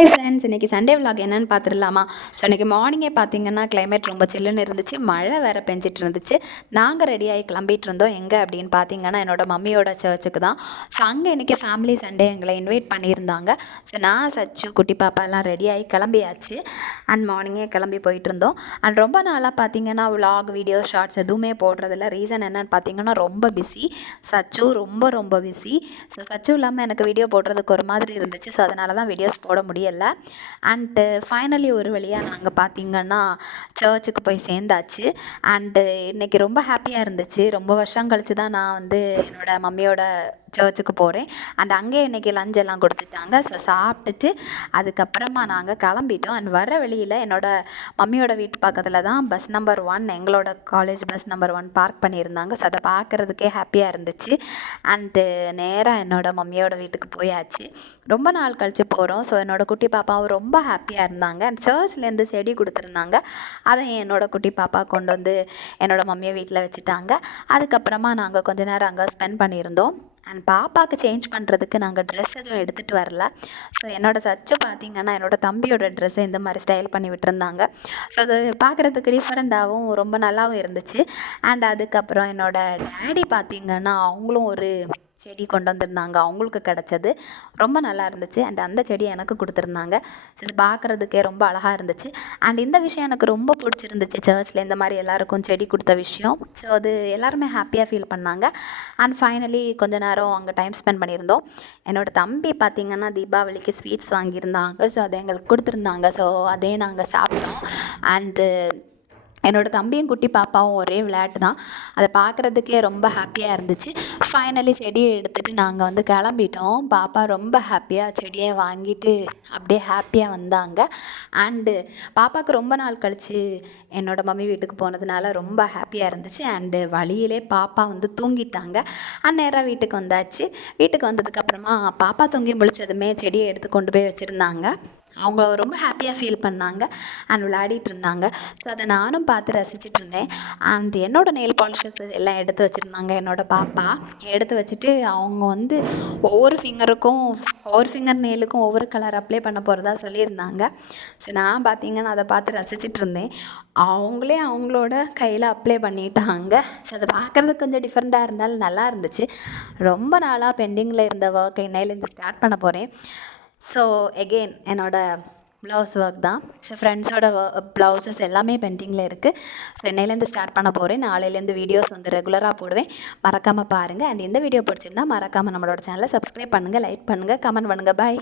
Hi friends, இன்றைக்கி Sunday vlog என்னென்னு பார்த்துடலாமா? ஸோ இன்றைக்கி மார்னிங்கே பார்த்தீங்கன்னா கிளைமேட் ரொம்ப சில்லுன்னு இருந்துச்சு, மழை வேறு பெஞ்சிட்டு இருந்துச்சு. நாங்கள் ரெடியாகி கிளம்பிட்டு இருந்தோம். எங்கே அப்படின்னு பார்த்தீங்கன்னா என்னோட மம்மியோட சர்ச்சுக்கு தான். ஸோ அங்கே இன்றைக்கி ஃபேமிலி சண்டே எங்களை இன்வைட் பண்ணியிருந்தாங்க. ஸோ நான் சச்சு குட்டி பாப்பா எல்லாம் ரெடியாகி கிளம்பியாச்சு. அண்ட் மார்னிங்கே கிளம்பி போயிட்டு இருந்தோம். அண்ட் ரொம்ப நாளாக பார்த்தீங்கன்னா விலாக் வீடியோ ஷார்ட்ஸ் எதுவுமே போடுறதில்ல. ரீசன் என்னென்னு பார்த்தீங்கன்னா ரொம்ப பிஸி. சச்சு ரொம்ப பிஸி. ஸோ சச்சு இல்லாமல் எனக்கு வீடியோ போடுறதுக்கு ஒரு மாதிரி இருந்துச்சு. ஸோ அதனால தான் வீடியோஸ் போட முடியலை. அண்டு ஃபைனலி ஒரு வழியாக நாங்கள் பார்த்திங்கன்னா சர்ச்சுக்கு போய் சேர்ந்தாச்சு. அண்டு இன்றைக்கி ரொம்ப ஹாப்பியாக இருந்துச்சு. ரொம்ப வருஷம் கழித்து தான் நான் என்னோடய மம்மியோட சர்ச்சுக்கு போகிறேன். அண்ட் அங்கே இன்றைக்கி லஞ்ச் எல்லாம் கொடுத்துட்டாங்க. ஸோ சாப்பிட்டுட்டு அதுக்கப்புறமா நாங்கள் கிளம்பிட்டோம். அண்ட் வர வழியில் என்னோடய மம்மியோட வீட்டு பக்கத்தில் தான் பஸ் நம்பர் 1, எங்களோட காலேஜ் பஸ் நம்பர் 1 பார்க் பண்ணியிருந்தாங்க. ஸோ அதை பார்க்குறதுக்கே ஹாப்பியாக இருந்துச்சு. அண்டு நேராக என்னோடய மம்மியோட வீட்டுக்கு போயாச்சு. ரொம்ப நாள் கழித்து போகிறோம். ஸோ என்னோடய குட்டி பாப்பாவும் ரொம்ப ஹாப்பியாக இருந்தாங்க. அண்ட் சர்ச்லேருந்து செடி கொடுத்துருந்தாங்க. அதை என்னோடய குட்டி பாப்பா கொண்டு என்னோடய மம்மியை வீட்டில் வச்சுட்டாங்க. அதுக்கப்புறமா நாங்கள் கொஞ்ச நேரம் அங்கே ஸ்பெண்ட் பண்ணியிருந்தோம். அண்ட் பாப்பாவுக்கு சேஞ்ச் பண்ணுறதுக்கு நாங்கள் ட்ரெஸ் எதுவும் எடுத்துகிட்டு வரல. ஸோ என்னோடய சச்சு பார்த்திங்கன்னா என்னோடய தம்பியோட ட்ரெஸ்ஸை இந்த மாதிரி ஸ்டைல் பண்ணி விட்டுருந்தாங்க. ஸோ அது பார்க்குறதுக்கு டிஃப்ரெண்ட்டாகவும் ரொம்ப நல்லாவும் இருந்துச்சு. அண்ட் அதுக்கப்புறம் என்னோடய டேடி பார்த்திங்கன்னா அவங்களும் ஒரு செடி கொண்டு வந்திருந்தாங்க. அவங்களுக்கு கிடச்சது ரொம்ப நல்லா இருந்துச்சு. அண்ட் அந்த செடி எனக்கு கொடுத்துருந்தாங்க. ஸோ இது பார்க்குறதுக்கே ரொம்ப அழகாக இருந்துச்சு. அண்ட் இந்த விஷயம் எனக்கு ரொம்ப பிடிச்சிருந்துச்சு. சர்ச்சில் இந்த மாதிரி எல்லாருக்கும் செடி கொடுத்த விஷயம். ஸோ அது எல்லாருமே ஹாப்பியாக ஃபீல் பண்ணாங்க. அண்ட் ஃபைனலி கொஞ்ச நேரம் அங்கே டைம் ஸ்பெண்ட் பண்ணியிருந்தோம். என்னோடய தம்பி பார்த்திங்கன்னா தீபாவளிக்கு ஸ்வீட்ஸ் வாங்கியிருந்தாங்க. ஸோ அதை எங்களுக்கு கொடுத்துருந்தாங்க. ஸோ அதே நாங்கள் சாப்பிட்டோம். அண்டு என்னோடய தம்பியும் குட்டி பாப்பாவும் ஒரே விளையாட்டு தான். அதை பார்க்குறதுக்கே ரொம்ப ஹாப்பியாக இருந்துச்சு. ஃபைனலி செடியை எடுத்துகிட்டு நாங்கள் கிளம்பிட்டோம். பாப்பா ரொம்ப ஹாப்பியாக செடியை வாங்கிட்டு அப்படியே ஹாப்பியாக வந்தாங்க. அண்டு பாப்பாவுக்கு ரொம்ப நாள் கழித்து என்னோடய மம்மி வீட்டுக்கு போனதுனால ரொம்ப ஹாப்பியாக இருந்துச்சு. அண்டு வழியிலே பாப்பா தூங்கிட்டாங்க. நேராக வீட்டுக்கு வந்தாச்சு. வீட்டுக்கு வந்ததுக்கப்புறமா பாப்பா தூங்கி முழிச்சதுமே செடியை எடுத்து கொண்டு போய் வச்சுருந்தாங்க. அவங்க ரொம்ப ஹாப்பியாக ஃபீல் பண்ணாங்க. அண்ட் விளையாடிட்டு இருந்தாங்க. ஸோ அதை நானும் பார்த்து ரசிச்சுட்டு இருந்தேன். அண்ட் என்னோடய நெயில் பாலிஷஸ் எல்லாம் எடுத்து வச்சுருந்தாங்க. என்னோடய பாப்பா எடுத்து வச்சுட்டு அவங்க ஒவ்வொரு ஃபிங்கர் நெயிலுக்கும் ஒவ்வொரு கலர் அப்ளை பண்ண போகிறதா சொல்லியிருந்தாங்க. ஸோ நான் பார்த்திங்கன்னா அதை பார்த்து ரசிச்சுட்டு இருந்தேன். அவங்களே அவங்களோட கையில் அப்ளை பண்ணிட்டாங்க. ஸோ அதை பார்க்குறதுக்கு கொஞ்சம் டிஃப்ரெண்ட்டாக இருந்தாலும் நல்லா இருந்துச்சு. ரொம்ப நாளாக பெண்டிங்கில் இருந்த ஒர்க்கை இன்னையிலேருந்து ஸ்டார்ட் பண்ண போகிறேன். ஸோ எகெயின் என்னோடய ப்ளவுஸ் ஒர்க் தான். ஸோ ஃப்ரெண்ட்ஸோட ப்ளவுசஸ் எல்லாமே பெண்டிங்கில் இருக்குது. ஸோ இன்னையிலேருந்து ஸ்டார்ட் பண்ண போகிறேன். நாளையிலேருந்து வீடியோஸ் ரெகுலராக போடுவேன். மறக்காமல் பாருங்கள். அண்ட் இந்த வீடியோ பிடிச்சிருந்தா மறக்காமல் நம்மளோட சேனலை சப்ஸ்கிரைப் பண்ணுங்கள், லைக் பண்ணுங்கள், கமெண்ட் பண்ணுங்கள். பாய்.